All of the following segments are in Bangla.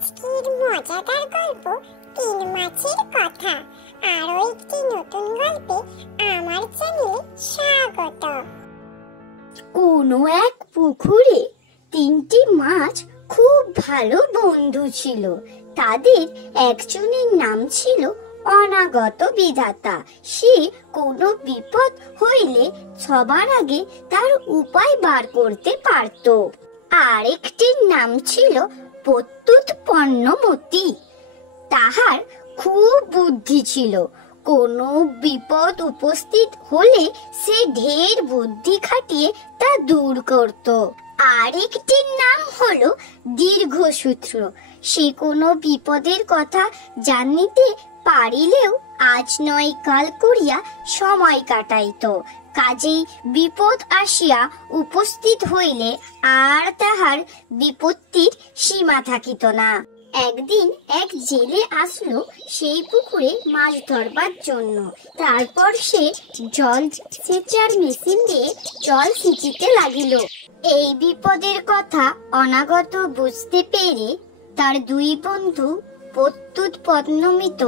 আজকের মজাদার গল্প তিন মাছের কথা আরো একটি নতুন গল্পে আমার চ্যানেলে স্বাগত। কোনো এক পুকুরে তিনটি মাছ খুব ভালো বন্ধু ছিল। তাদের একজনের নাম ছিল অনাগত বিধাতা। সে কোনো বিপদ হইলে সবার আগে তার উপায় বার করতে পারত। আরেকটির নাম ছিল প্রত্যুৎ পণ্যমতি। তাহার খুব বুদ্ধি ছিল। কোনো বিপদ উপস্থিত হলে সে ঢের বুদ্ধি খাটিয়ে তা দূর করত। আরেকটির নাম হলো দীর্ঘসূত্র। সে কোনো বিপদের কথা জানিতে পারিলেও আজ নয় কাল করিয়া সময় কাটাইত। কাজেই বিপদ আসিয়া উপস্থিত হইলে আর তাহার বিপত্তির সীমা থাকিত না। একদিন এক জেলে আসলো সেই পুকুরে মাছ ধরবার জন্য। তারপর সে জল সেচার মেশিন দিয়ে জল ছিটিতে লাগিল। এই বিপদের কথা অনাগত বুঝতে পেরে তার দুই বন্ধু প্রত্যুৎ পদ্মমিত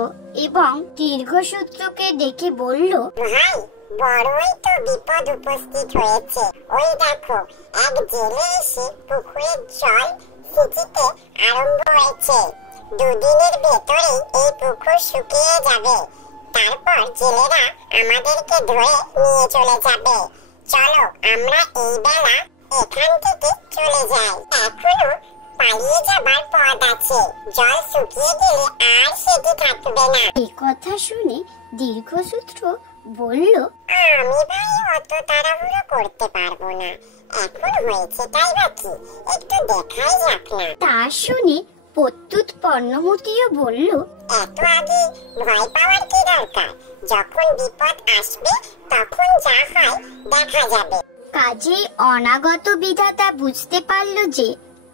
এবং দীর্ঘসূত্রকে ডেকে বলল, ভাই, বড়ই তো বিপদ উপস্থিত হয়েছে। ওই দেখো, এক জেলে এসে পুকুরের জল ছিটিতে আরম্ভ হয়েছে। দুদিনের ভেতরেই এই পুকুর শুকিয়ে যাবে। তারপর জেলেরা আমাদেরকে ধরে নিয়ে চলে যাবে। চলো আমরা এই বেলা এখান থেকে চলে যাই। এখনো পালিয়ে যাবার পথ আছে। জল শুকিয়ে গেলে আর সেটি থাকবে না। এই কথা শুনে দীর্ঘসূত্র বলল, আমি ভাই অত তাড়াহুড়ো করতে পারবো না। এখন হয়েছে তাই বাকি, একটু দেখাই যাক না। তা শুনে প্রত্যুৎ পণ্যমতিও বলল, এত আগে ভয় পাওয়ার কি দরকার? যখন বিপদ আসবে তখন যা হয় দেখা যাবে। কাজে অনাগত বিধাতা বুঝতে পারল যে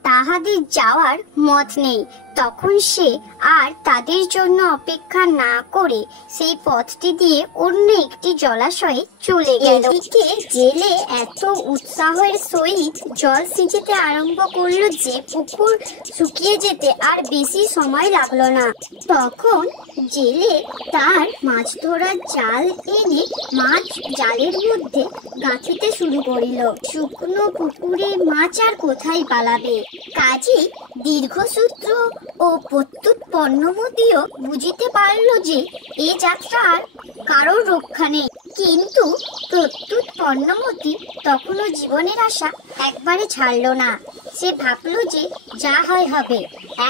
তাহাদের যাওয়ার মত নেই। তখন সে আর তাদের জন্য অপেক্ষা না করে সেই পথটি দিয়ে অন্য একটি জলাশয়ে চলে গেল। এদিকে জেলে এত উৎসাহের সহিত জল ছিটিতে আরম্ভ করলো যে পুকুর শুকিয়ে যেতে আর বেশি সময় লাগলো না। তখন জেলে তার মাছ ধরার জাল এনে মাছ জালের মধ্যে গাঁথিতে শুরু করিল। শুকনো পুকুরে মাছ আর কোথায় পালাবে? কাজে দীর্ঘসূত্র ও প্রত্যুৎ পণ্যমতিও বুঝিতে পারল যে এ যাত্রার কারোর রক্ষা নেই। কিন্তু প্রত্যুৎ পণ্যমতি তখনও জীবনের আশা একবারে ছাড়ল না। সে ভাবল যে যা হয় হবে,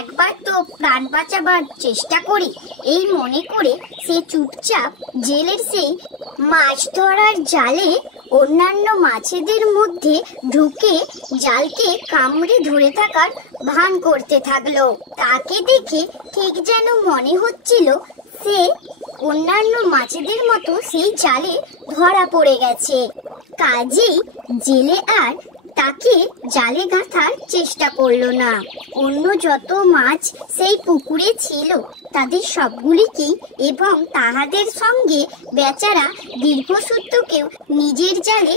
একবার তো প্রাণ বাঁচাবার চেষ্টা করি। এই মনে করে সে চুপচাপ জেলের সেই মাছ ধরার জালে অন্যান্য মাছেদের মধ্যে ঢুকে জালকে কামড়ে ধরে থাকার ভান করতে থাকলো। তাকে দেখে ঠিক যেন মনে হচ্ছিল সে অন্যান্য মাছেদের মতো সেই জালে ধরা পড়ে গেছে। কাজেই জেলে আর তাকে জালে গাঁথার চেষ্টা করলো না। অন্য যত মাছ সেই পুকুরে ছিল তাদের সবগুলিকেই এবং তাহাদের সঙ্গে বেচারা দীর্ঘসূত্রকেও নিজের জালে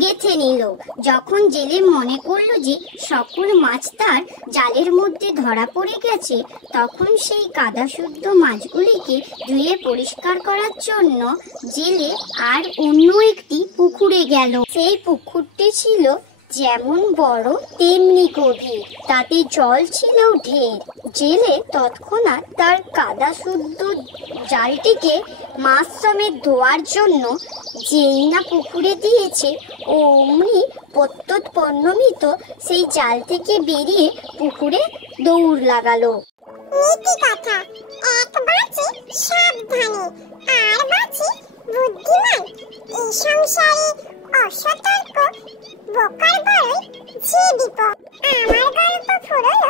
গেঁথে নিল। যখন জেলে মনে করলো যে সকল মাছ তার জালের মধ্যে ধরা পড়ে গেছে, তখন সেই কাদাশুদ্ধ মাছগুলিকে ধুয়ে পরিষ্কার করার জন্য জেলে আর অন্য একটি পুকুরে গেল। সেই পুকুরটি ছিল যেমন বড় তেমনি গভীর, তাতে জল ছিল ঢের। জেলে তৎক্ষণাৎ তার কাদা শুদ্ধ জালটিকে মাছ সমেত ধোয়ার জন্য যেই না পুকুরে দিয়েছে, অমনি প্রত্যুৎ পণ্যমিত সেই জাল থেকে বেরিয়ে পুকুরে দৌড় লাগালো। নীতি কথা, এক বাঁচে সাবধানে, আর বাঁচে বুদ্ধিমান। এই সংসারে অসতর্ক বোকার বড়ই যে বিপদ। আমার গল্প ফুরলো